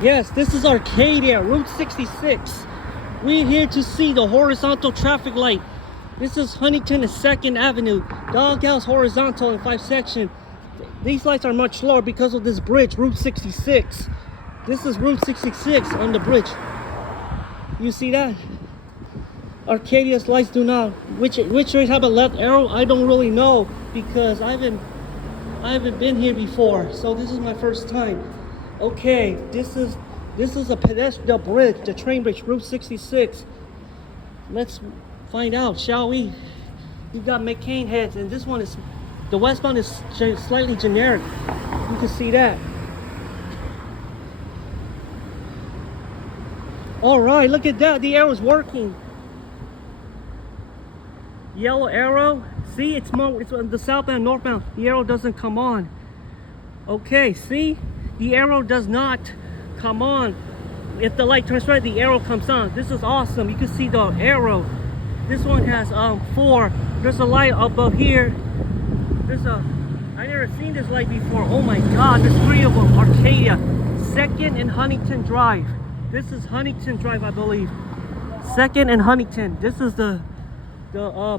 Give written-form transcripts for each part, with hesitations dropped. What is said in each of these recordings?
Yes, this is Arcadia, Route 66. We're here to see the horizontal traffic light. This is Huntington and Second Avenue. Doghouse horizontal in 5 section. These lights are much slower because of this bridge, Route 66. This is Route 66 on the bridge. You see that? Arcadia's lights do not. Which way have a left arrow? I don't really know because I haven't been here before. So this is my first time. Okay, this is a pedestrian bridge, the train bridge, Route 66. Let's find out, shall we? You've got McCain heads, and this one is, the westbound is slightly generic. You can see that. All right, look at that. The arrow's working. Yellow arrow. See, it's on the southbound, northbound. The arrow doesn't come on. Okay, see, the arrow does not come on. If the light turns red, the arrow comes on. This is awesome. You can see the arrow. This one has 4. There's a light above here. I never seen this light before. Oh my God, there's 3 of them. Arcadia, Second and Huntington Drive. This is Huntington Drive, I believe. Second and Huntington. This is the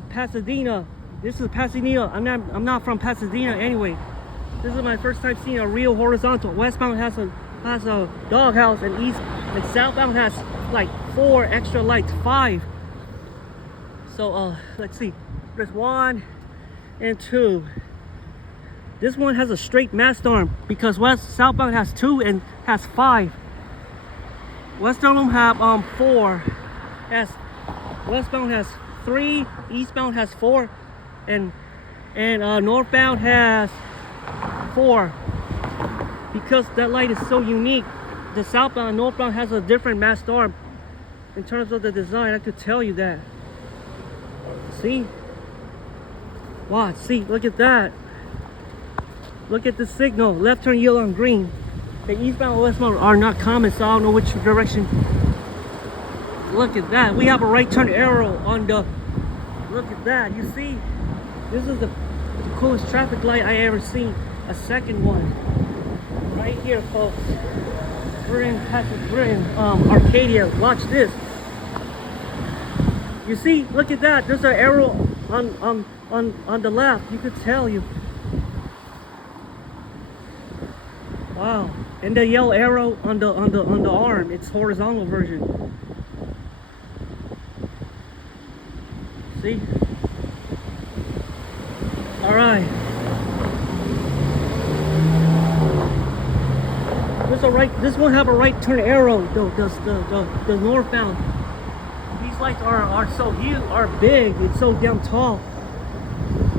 Pasadena. This is Pasadena. I'm not from Pasadena anyway. This is my first time seeing a real horizontal. Westbound has a doghouse, and southbound has like 4 extra lights, 5. So let's see. There's 1 and 2. This one has a straight mast arm because southbound has 2 and has 5. Westbound have 4. Westbound has 3. Eastbound has 4, and northbound has 4. Because that light is so unique, the southbound and northbound has a different mast arm. In terms of the design, I could tell you that. See? Wow, see, look at that. Look at the signal. Left turn yellow and green. The eastbound and westbound are not common, so I don't know which direction. Look at that. We have a right turn arrow on the... Look at that. You see? This is the coolest traffic light I ever seen. A second one. Right here, folks. We're in Arcadia. Watch this. You see? Look at that. There's an arrow on the left. You could tell you. Wow. And the yellow arrow on the arm. It's horizontal version. See? All right. This one have a right turn arrow. The northbound. These lights are so huge, are big. It's so damn tall.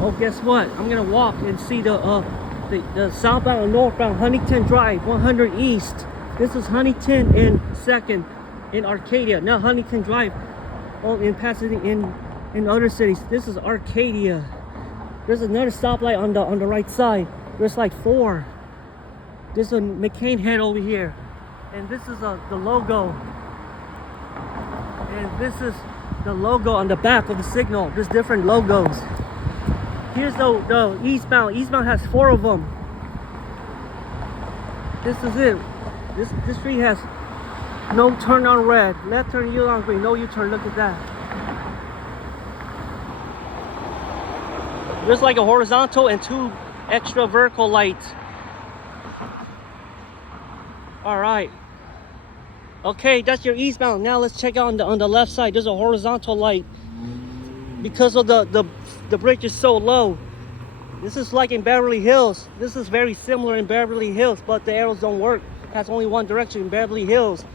Oh, guess what? I'm gonna walk and see the southbound and northbound Huntington Drive, 100 East. This is Huntington and Second in Arcadia. Now Huntington Drive, in Pasadena, in other cities. This is Arcadia. There's another stoplight on the right side. There's like 4. There's a McCain head over here, and this is the logo. And this is the logo on the back of the signal. There's different logos. Here's the eastbound. Eastbound has 4 of them. This is it. This street has no turn on red, left turn yellow on green, no U-turn. Look at that. There's like a horizontal and 2 extra vertical lights. All right. Okay, that's your eastbound. Now let's check out on the left side. There's a horizontal light. Because of the bridge is so low. This is like in Beverly Hills. This is very similar in Beverly Hills, but the arrows don't work. It has only one direction in Beverly Hills.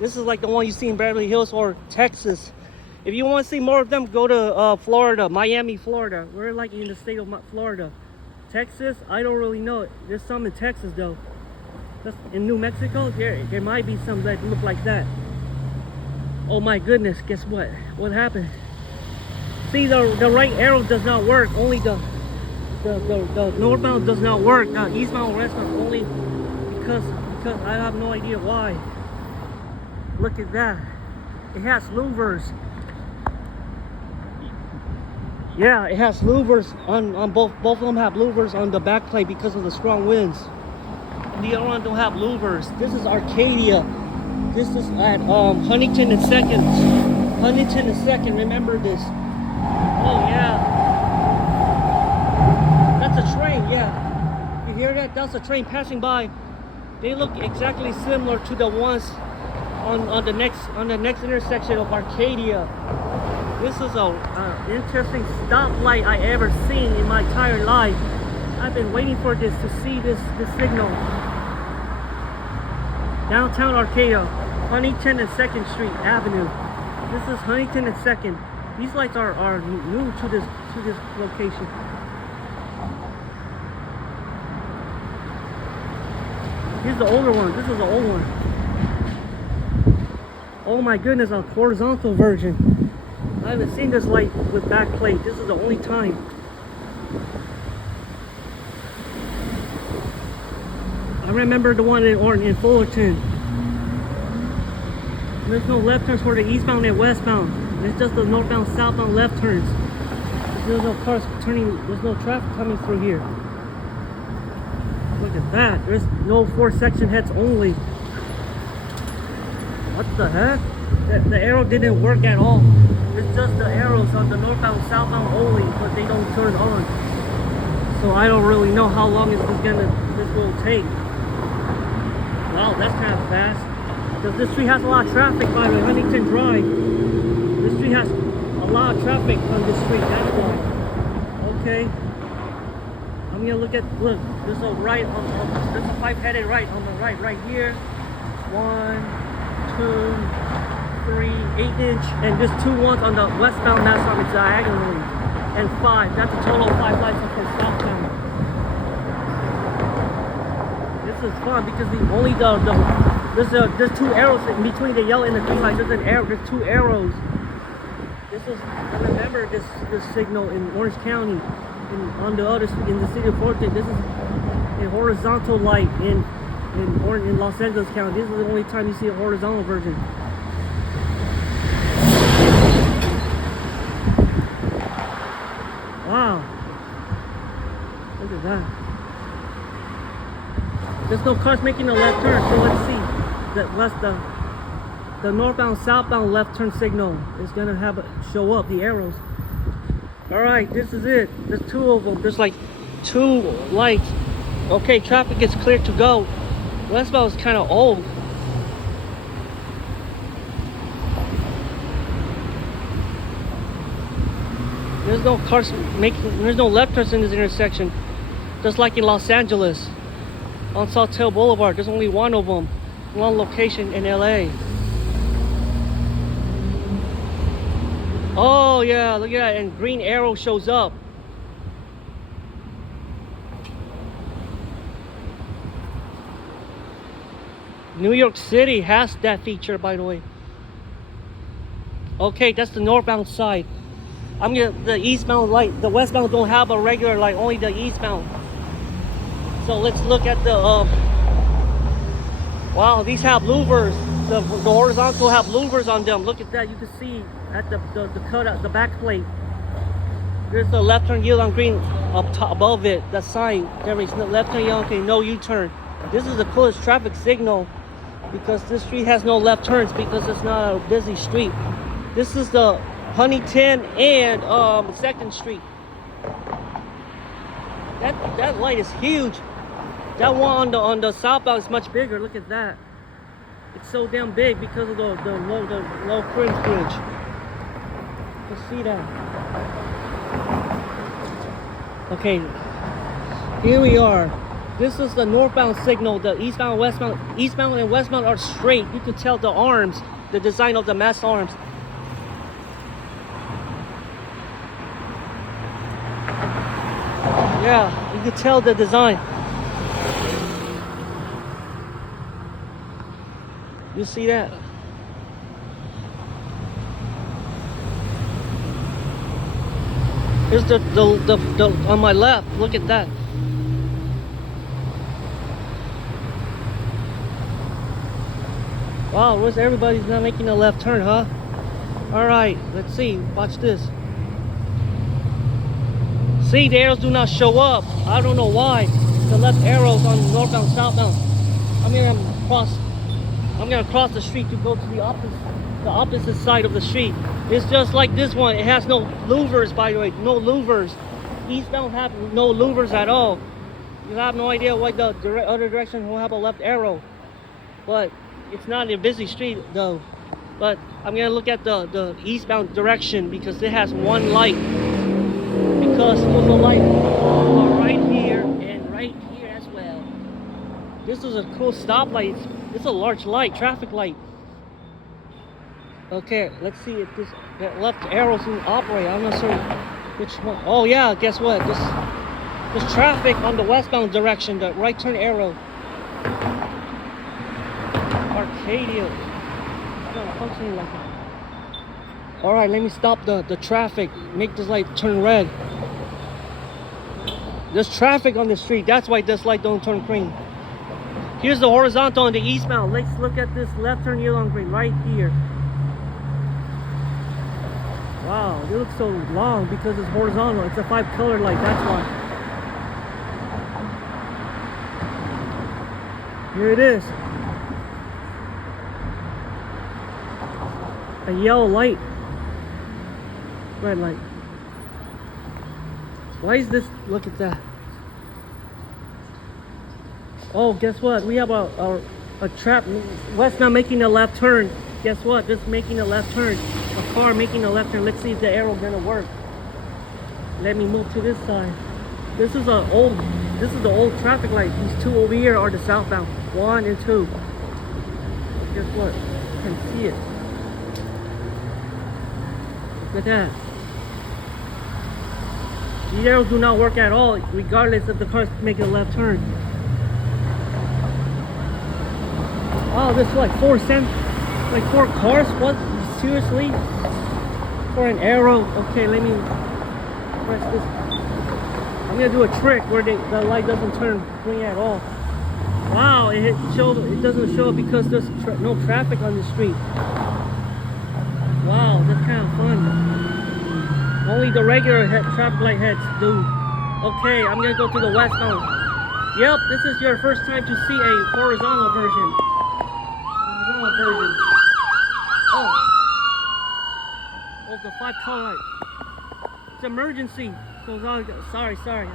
This is like the one you see in Beverly Hills or Texas. If you want to see more of them, go to Florida, Miami, Florida. We're like in the state of Florida. Texas, I don't really know. There's some in Texas though. In New Mexico, there might be some that look like that. Oh my goodness, guess what? What happened? See, the right arrow does not work. Only the northbound does not work. Now eastbound and westbound only because I have no idea why. Look at that. It has louvers. Yeah, it has louvers on both of them have louvers on the back plate because of the strong winds. The other one don't have louvers. This is Arcadia. This is at Huntington and Second. Huntington and Second. Remember this? Oh yeah. That's a train. Yeah. You hear that? That's a train passing by. They look exactly similar to the ones on the next intersection of Arcadia. This is a interesting stoplight I ever seen in my entire life. I've been waiting for this to see this signal. Downtown Arcadia, Huntington and Second Street Avenue. This is Huntington and Second. These lights are new to this location. Here's the older one. This is the old one. Oh my goodness, a horizontal version. I haven't seen this light with backplate. This is the only time. I remember the one in Fullerton. There's no left turns for the eastbound and westbound. It's just the northbound, southbound left turns. There's no cars turning. There's no traffic coming through here. Look at that. There's no 4 section heads only. What the heck? The arrow didn't work at all. It's just the arrows on the northbound, southbound only, but they don't turn on. So I don't really know how long this will take. Wow, that's kind of fast. Because this street has a lot of traffic by the Huntington Drive. This street has a lot of traffic on this street, that's why. Okay. I'm gonna look, there's a right there's a 5-headed right on the right here. 1, 2, 3, 8-inch, and there's 2 ones on the westbound mast arm diagonally. And 5. That's a total of 5 lights for southbound. This is fun because there's 2 arrows in between the yellow and the green light. There's 2 arrows. I remember this signal in Orange County, in the city of Fullerton. This is a horizontal light in Los Angeles County. This is the only time you see a horizontal version. Wow. Look at that. There's no cars making a left turn, so let's see. The northbound, southbound left turn signal is gonna show up, the arrows. Alright, this is it. There's 2 of them. There's like 2 lights. Okay, traffic is clear to go. Westbound is kind of old. There's no cars there's no left turns in this intersection. Just like in Los Angeles. On Sawtell Boulevard, there's only 1 of them. 1 location in LA. Oh yeah, look at that, and green arrow shows up. New York City has that feature, by the way. Okay, that's the northbound side. The eastbound light. The westbound don't have a regular light, only the eastbound. So let's look at the wow, these have louvers. The horizontal have louvers on them. Look at that. You can see at the cutout, the back plate. There's a left turn yield on green up top, above it. That sign. There is no left turn yield. Okay, no U-turn. This is the coolest traffic signal because this street has no left turns because it's not a busy street. This is the Huntington and 2nd Street. That light is huge. That one on the southbound is much bigger. Look at that. It's so damn big because of the low Queens Bridge. You see that? Okay, here we are. This is the northbound signal. The eastbound and westbound are straight. You can tell the arms, the design of the mast arms. Yeah, you can tell the design. You see that? Here's the on my left. Look at that. Wow, where's everybody's not making a left turn, huh? All right, let's see. Watch this. See, the arrows do not show up. I don't know why. the left arrows on northbound, southbound. I'm gonna cross the street to go to the opposite side of the street. It's just like this one. It has no louvers, by the way. No louvers. Eastbound have no louvers at all. You have no idea what the other direction will have a left arrow. But it's not a busy street though. But I'm gonna look at the eastbound direction because it has one light. Because there's a light right here and right here as well. This is a cool stoplight. It's a large light, traffic light. Okay, let's see if that left arrow can operate. I'm not sure which one. Oh yeah, guess what? There's traffic on the westbound direction, the right turn arrow. Arcadia. It's not functioning like that. Alright, let me stop the traffic. Make this light turn red. There's traffic on the street. That's why this light don't turn green. Here's the horizontal on the eastbound. Let's look at this left turn yellow on green right here. Wow, it looks so long because it's horizontal. It's a 5-color light, that's why. Here it is. A yellow light. Red light. Why is this? Look at that. Oh, guess what? We have a trap. Westbound making a left turn. Guess what? This making a left turn. A car making a left turn. Let's see if the arrow gonna work. Let me move to this side. This is the old traffic light. These two over here are the southbound. 1 and 2. Guess what? You can see it. Look at that. The arrows do not work at all, regardless if the car's making a left turn. Oh, there's like 4 cars? What? Seriously? For an arrow? Okay, let me press this. I'm gonna do a trick where the light doesn't turn green at all. Wow, it doesn't show because there's no traffic on the street. Wow, that's kind of fun. Only the regular traffic light heads do. Okay, I'm gonna go to the westbound. Yep, this is your first time to see a horizontal version. Oh, the 5-color light. It's emergency. So sorry.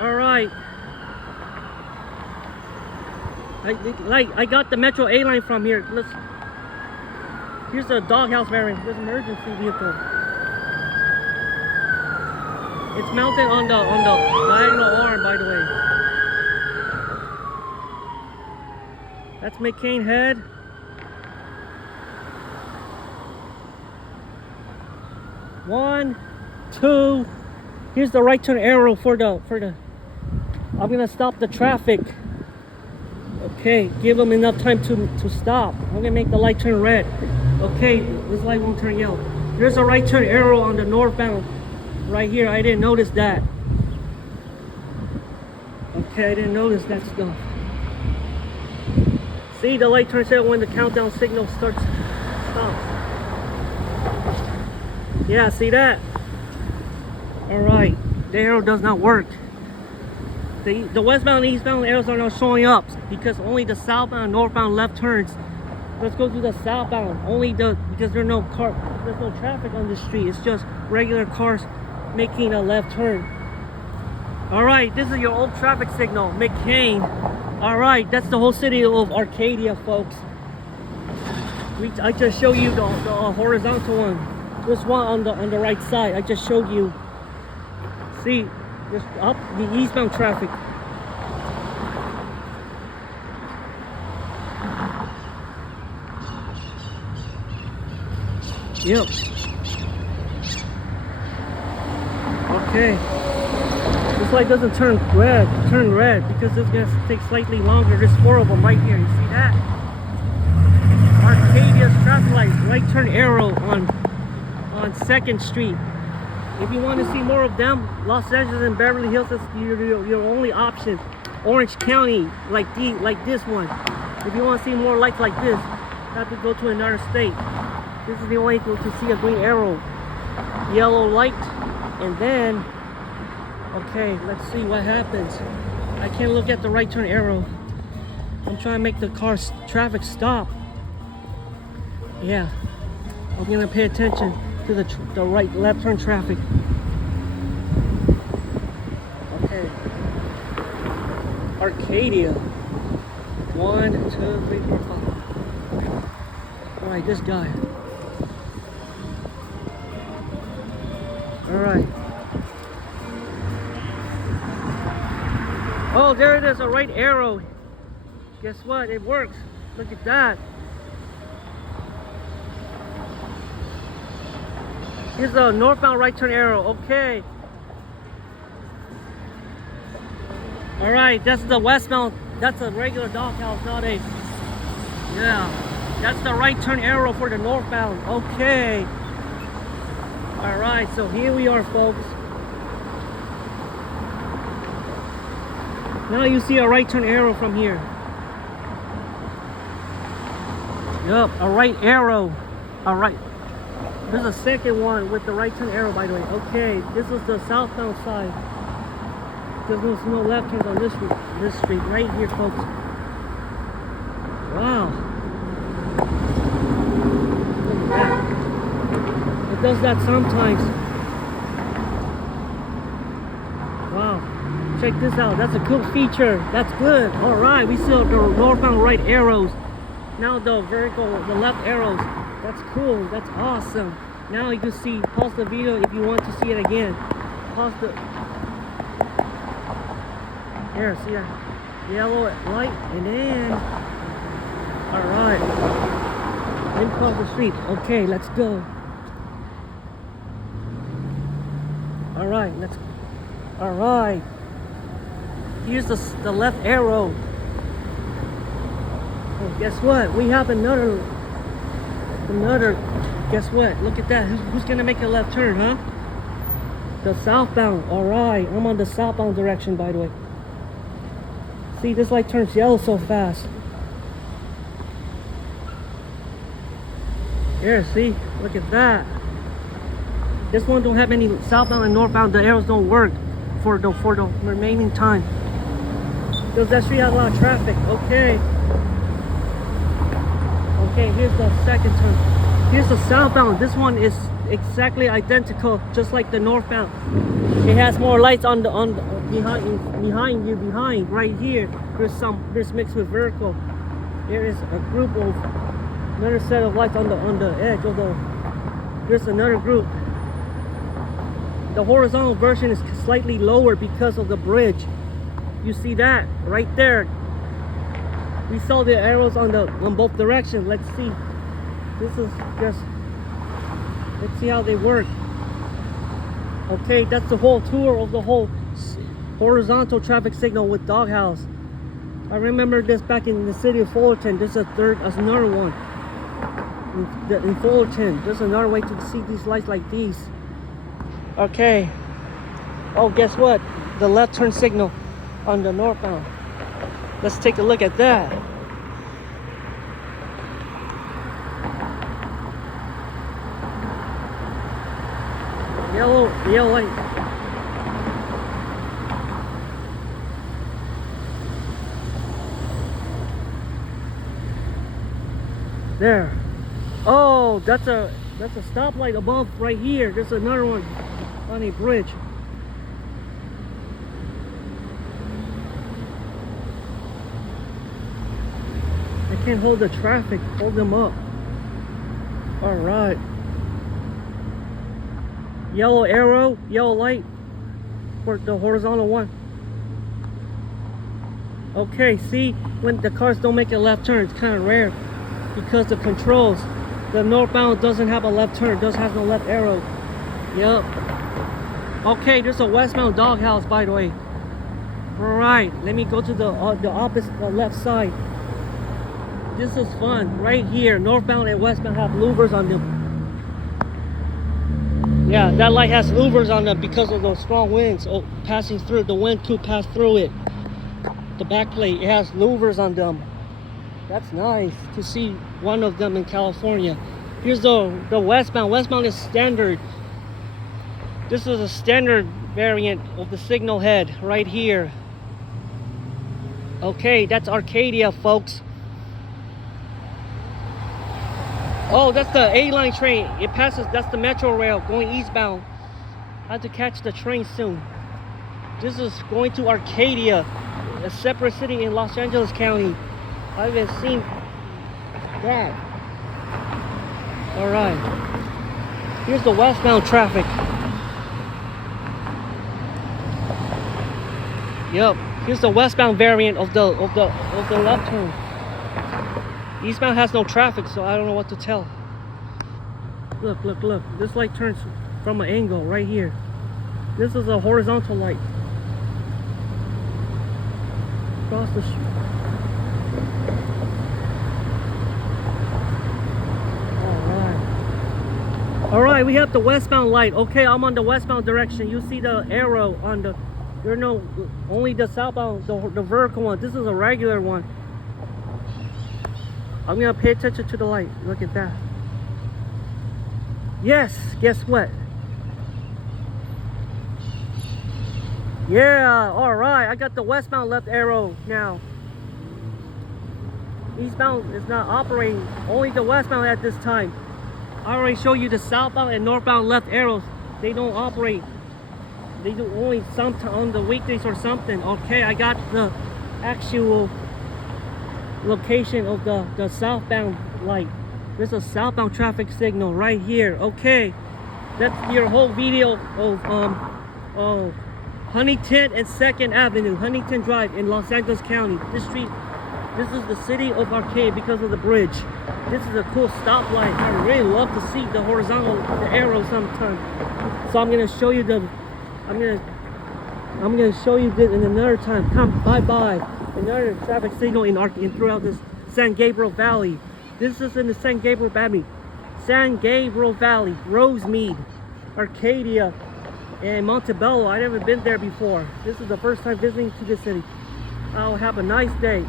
All right. I got the Metro A line from here. Here's the doghouse variant. This emergency vehicle. It's mounted on the diagonal arm, by the way. That's McCain head. One, two. Here's the right turn arrow for the. I'm gonna stop the traffic. Okay, give them enough time to stop. I'm gonna make the light turn red. Okay, this light won't turn yellow. There's a right turn arrow on the northbound. Right here, I didn't notice that. Okay, I didn't notice that stuff. See, the light turns out when the countdown signal stops. Yeah, see that? Alright, the arrow does not work. The westbound and eastbound arrows are not showing up because only the southbound and northbound left turns. Let's go to the southbound. Because there's no traffic on the street. It's just regular cars making a left turn. Alright, this is your old traffic signal, McCain. Alright, that's the whole city of Arcadia, folks. I just showed you the horizontal one. This one on the right side. I just showed you. See, just up the eastbound traffic. Yep. Okay. This light doesn't turn red because it's gonna take slightly longer. There's 4 of them right here. You see that? Arcadia's traffic light, right turn arrow on 2nd Street. If you want to see more of them, Los Angeles and Beverly Hills is your only option. Orange County, like this one. If you want to see more lights like this, you have to go to another state. This is the only way to see a green arrow. Yellow light, and then Okay, let's see what happens. I can't look at the right turn arrow. I'm trying to make the car's traffic stop. Yeah, I'm gonna pay attention to the right left turn traffic. Okay. Arcadia. 1, 2, 3, 4, 5. All right, this guy. All right. Oh, there it is, a right arrow. Guess what? It works. Look at that. Here's the northbound right turn arrow. Okay. All right, that's the westbound. That's a regular doghouse nowadays. Yeah, that's the right turn arrow for the northbound. Okay. All right, so here we are, folks. Now you see a right turn arrow from here. Yup, a right arrow. All right. There's a second one with the right turn arrow, by the way. Okay, this is the southbound side. There's no left turns on this street right here, folks. Wow. Look at that. It does that sometimes. Wow. Check this out. That's a cool feature. That's good. All right, we see the northbound right arrows. Now the vertical, the left arrows. That's cool. That's awesome. Now you can see, pause the video if you want to see it again. Pause the... Here, see that yellow light, and then... Alright. Then cross the street. Okay, let's go. Alright, let's... Alright. Here's the left arrow. Oh, guess what? We have another... Guess what? Look at that. Who's gonna make a left turn, huh? The southbound. Alright, I'm on the southbound direction, by the way. See, this light turns yellow so fast. Here, see? Look at that. This one don't have any southbound and northbound. The arrows don't work for the remaining time. Because that street has a lot of traffic. Okay. Okay, here's the second turn. Here's the southbound. This one is exactly identical, just like the northbound. It has more lights on the behind you right here. There's mixed with vertical. There is a group of another set of lights on the edge of the. There's another group. The horizontal version is slightly lower because of the bridge. You see that right there. We saw the arrows on both directions. Let's see. This is just, let's see how they work. Okay, that's the whole tour of the whole horizontal traffic signal with doghouse. I remember this back in the city of Fullerton. There's another one in Fullerton. There's another way to see these lights like these. Okay. Oh, guess what? The left turn signal on the northbound. Let's take a look at that. Yellow light. There. Oh, that's a stoplight above right here. There's another one on a bridge. I can't hold the traffic. Hold them up. All right. Yellow arrow, yellow light for the horizontal one. Okay, see, when the cars don't make a left turn, it's kind of rare because the controls. The northbound doesn't have a left turn, doesn't have no left arrow. Yep. Okay, there's a westbound doghouse, by the way. All right, let me go to the opposite, left side. This is fun. Right here, northbound and westbound have louvers on them. Yeah, that light has louvers on them because of those strong winds passing through. The wind could pass through it. The backplate, it has louvers on them. That's nice to see one of them in California. Here's the westbound. Westbound is standard. This is a standard variant of the signal head right here. Okay, that's Arcadia, folks. Oh, that's the A-line train. It passes, that's the metro rail going eastbound. I have to catch the train soon. This is going to Arcadia, a separate city in Los Angeles County. I haven't seen that. All right. Here's the westbound traffic. Yep. Here's the westbound variant of the left turn. Eastbound has no traffic, so I don't know what to tell. Look, look, look. This light turns from an angle right here. This is a horizontal light. Across the street. Alright, we have the westbound light. Okay, I'm on the westbound direction. You see the arrow on the, there's no, only the southbound, the vertical one. This is a regular one. I'm gonna pay attention to the light. Look at that. Yes, guess what? Yeah, alright, I got the westbound left arrow now. Eastbound is not operating, only the westbound at this time. I already showed you the southbound and northbound left arrows. They don't operate. They do only sometime on the weekdays or something. Okay, I got the actual location of the southbound light. There's a southbound traffic signal right here. Okay, that's your whole video of Huntington and Second Avenue, Huntington Drive in Los Angeles County. This street, this is the city of Arcadia because of the bridge. This is a cool stoplight. I really love to see the horizontal, the arrow sometimes. So I'm gonna show you the, I'm gonna show you this in another time. Come, bye. Another traffic signal in throughout this San Gabriel Valley. This is in the San Gabriel Valley, Rosemead, Arcadia, and Montebello. I've never been there before. This is the first time visiting to the city. I'll have a nice day.